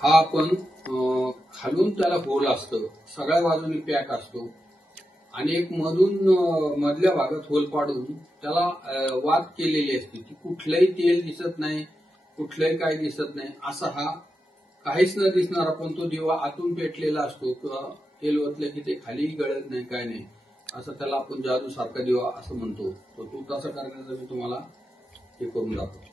हा आपण खालून त्याला होल असतं, सगळ्या बाजूनी पॅक असतो आणि एक मधल्या भागात होल पाडून त्याला वात केलेली असते की कुठलंही तेल दिसत नाही, कुठलंही काय दिसत नाही, असा हा काहीच न दिसणारा पण तो दिवा आतून पेटलेला असतो किंवा तेल ओतलं की ते खाली गळत नाही, काय नाही, असं त्याला आपण जादू सारखा दिवा असं म्हणतो. तो तसं करण्याचं मी तुम्हाला हे करून दाखवतो.